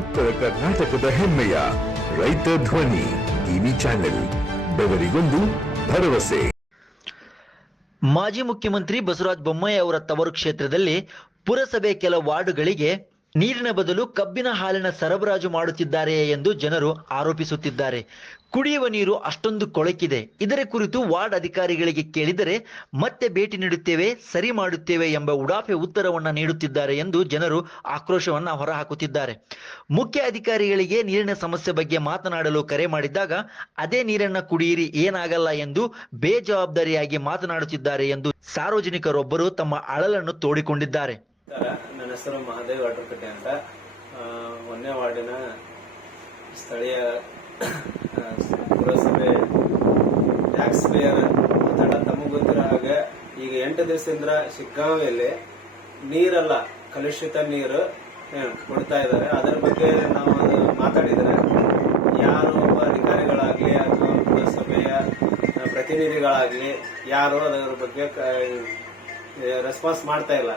ಉತ್ತರ ಕರ್ನಾಟಕದ ಹೆಮ್ಮೆಯ ರೈತ ಧ್ವನಿ ಟಿವಿ ಚಾನೆಲ್, ಬೆವರಿಗೊಂದು ಭರವಸೆ. ಮಾಜಿ ಮುಖ್ಯಮಂತ್ರಿ ಬಸವರಾಜ ಬೊಮ್ಮಾಯಿ ಅವರ ತವರು ಕ್ಷೇತ್ರದಲ್ಲಿ ಪುರಸಭೆ ಕೆಲ ವಾರ್ಡುಗಳಿಗೆ ನೀರಿನ ಬದಲು ಕಬ್ಬಿನ ಹಾಲಿನ ಸರಬರಾಜು ಮಾಡುತ್ತಿದ್ದಾರೆ ಎಂದು ಜನರು ಆರೋಪಿಸುತ್ತಿದ್ದಾರೆ. ಕುಡಿಯುವ ನೀರು ಅಷ್ಟೊಂದು ಕೊಳಕಿದೆ. ಇದರ ಕುರಿತು ವಾರ್ಡ್ ಅಧಿಕಾರಿಗಳಿಗೆ ಕೇಳಿದರೆ, ಮತ್ತೆ ಭೇಟಿ ನೀಡುತ್ತೇವೆ, ಸರಿ ಮಾಡುತ್ತೇವೆ ಎಂಬ ಉಡಾಫೆ ಉತ್ತರವನ್ನು ನೀಡುತ್ತಿದ್ದಾರೆ ಎಂದು ಜನರು ಆಕ್ರೋಶವನ್ನ ಹೊರಹಾಕುತ್ತಿದ್ದಾರೆ. ಮುಖ್ಯ ಅಧಿಕಾರಿಗಳಿಗೆ ನೀರಿನ ಸಮಸ್ಯೆ ಬಗ್ಗೆ ಮಾತನಾಡಲು ಕರೆ ಮಾಡಿದ್ದಾಗ ಅದೇ ನೀರನ್ನು ಕುಡಿಯಿರಿ, ಏನಾಗಲ್ಲ ಎಂದು ಬೇಜವಾಬ್ದಾರಿಯಾಗಿ ಮಾತನಾಡುತ್ತಿದ್ದಾರೆ ಎಂದು ಸಾರ್ವಜನಿಕರೊಬ್ಬರು ತಮ್ಮ ಅಳಲನ್ನು ತೋಡಿಕೊಂಡಿದ್ದಾರೆ. ನನ್ನ ಹೆಸರು ಮಹಾದೇವ್ ಅಡ್ರಕಟ್ಟೆ ಅಂತ. ಮೊನ್ನೆ ವಾರ್ಡಿನ ಸ್ಥಳೀಯ ಪುರಸಭೆ ಟ್ಯಾಕ್ಸ್ ಪೇಯರ್ ಮಾತಾಡ ತಮಗೆ ಗೊತ್ತಿರೋ ಹಾಗೆ ಈಗ ಎಂಟು ದಿವಸದಿಂದ ಶಿಗ್ಗಾಂವಿಯಲ್ಲಿ ನೀರಲ್ಲ, ಕಲುಷಿತ ನೀರು ಕೊಡ್ತಾ ಇದ್ದಾರೆ. ಅದರ ಬಗ್ಗೆ ನಾವು ಮಾತಾಡಿದರೆ ಯಾರು ಒಬ್ಬ ಅಧಿಕಾರಿಗಳಾಗಲಿ ಅಥವಾ ಪುರಸಭೆಯ ಪ್ರತಿನಿಧಿಗಳಾಗ್ಲಿ ಯಾರು ಅದರ ಬಗ್ಗೆ ರೆಸ್ಪಾನ್ಸ್ ಮಾಡ್ತಾ ಇಲ್ಲ.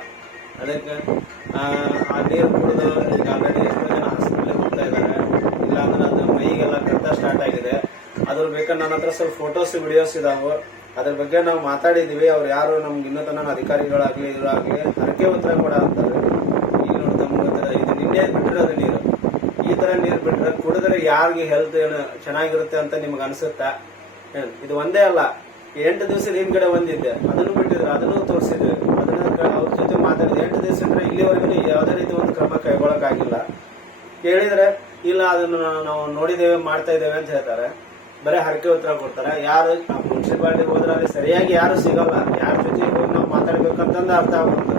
ಅದಕ್ಕೆ ಆ, ನೀರು ಕುಡಿದು ಈಗ ಆಲ್ರೆಡಿ ಎಷ್ಟೋ ಜನ ಹಾಸ್ಪಿಟಲ್ ಹೋಗ್ತಾ ಇದ್ದಾರೆ. ಇಲ್ಲ ಅಂದ್ರೆ ಅದು ಮೈಗೆಲ್ಲ ಕತ್ತ ಸ್ಟಾರ್ಟ್ ಆಗಿದೆ. ಅದ್ರ ಬೇಕಾದ್ರೆ ನನ್ನ ಹತ್ರ ಸ್ವಲ್ಪ ಫೋಟೋಸ್ ವಿಡಿಯೋಸ್ ಇದಾವೆ. ಅದ್ರ ಬಗ್ಗೆ ನಾವು ಮಾತಾಡಿದ್ದೀವಿ ಅವ್ರು ಯಾರು ನಮ್ಗೆ ಇನ್ನೂ ತನಕ ಅಧಿಕಾರಿಗಳಾಗ್ಲಿ ಇವರಾಗಲಿ ಹರಕೆ ಉತ್ತರ ಕೊಡ ಅಂತಾರೆ. ಈಗ ನೋಡಿ ತಮ್ಗೆ ಇದು ನಿನ್ನೆ ಬಿಟ್ಟಿರೋದು ನೀರು. ಈ ತರ ನೀರು ಬಿಟ್ಟರೆ ಕುಡಿದ್ರೆ ಯಾರಿಗೆ ಹೆಲ್ತ್ ಏನು ಚೆನ್ನಾಗಿರುತ್ತೆ ಅಂತ ನಿಮ್ಗೆ ಅನಿಸುತ್ತೆ? ಇದು ಒಂದೇ ಅಲ್ಲ. ಎಂಟು ದಿವಸ ಹಿಂದ್ಗಡೆ ಒಂದಿದ್ದೆ ಅದನ್ನು ಬಿಟ್ಟಿದ್ರು ಅದನ್ನು ತೋರಿಸಿದ್ವಿ ಅದನ್ನ ಕ- ಅವ್ರ ಜೊತೆ ಅಂದ್ರೆ ಇಲ್ಲಿವರೆಗೂ ಯಾವುದೇ ರೀತಿ ಒಂದು ಕ್ರಮ ಕೈಗೊಳ್ಳಕ್ಕಾಗಿಲ್ಲ. ಕೇಳಿದ್ರೆ, ಇಲ್ಲ, ಅದನ್ನು ನಾವು- ನೋಡಿದ್ದೇವೆ, ಮಾಡ್ತಾ ಇದ್ದೇವೆ ಅಂತ ಹೇಳ್ತಾರೆ. ಬರೀ ಹರಕೆ ಉತ್ತರ ಕೊಡ್ತಾರೆ. ಯಾರು ಮುನ್ಸಿಪಾಲ್ಟಿಗೆ ಹೋದ್ರೆ ಅಲ್ಲಿ ಸರಿಯಾಗಿ ಯಾರು ಸಿಗಲ್ಲ. ಯಾರ ಜೊತೆ ಹೋಗಿ ನಾವು ಮಾತಾಡ್ಬೇಕಂತಂದು ಅರ್ಥ ಆಗುತ್ತೆ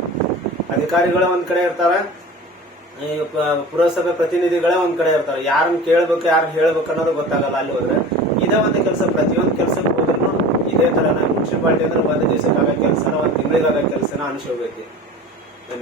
ಅಧಿಕಾರಿಗಳೇ ಒಂದ್ ಕಡೆ ಇರ್ತಾರೆ. ಈ ಪುರಸಭೆ ಪ್ರತಿನಿಧಿಗಳೇ ಒಂದ್ ಕಡೆ ಇರ್ತಾರೆ. ಯಾರನ್ನ ಕೇಳ್ಬೇಕು ಯಾರು ಹೇಳ್ಬೇಕು ಅನ್ನೋದು ಗೊತ್ತಾಗಲ್ಲ ಅಲ್ಲಿ ಹೋದ್ರೆ. ಇದೇ ಒಂದು ಕೆಲಸ, ಪ್ರತಿಯೊಂದು ಕೆಲಸಕ್ಕೆ ಹೋದ್ರು ಇದೇ ತರ ಮುನ್ಸಿಪಾಲ್ಟಿ ಅಂದ್ರೆ ಒಂದು ದಿವಸಕ್ಕಾಗ ಕೆಲಸನ, ಒಂದ್ ತಿಂಗಳಿಗಾಗ ಕೆಲಸನ 可以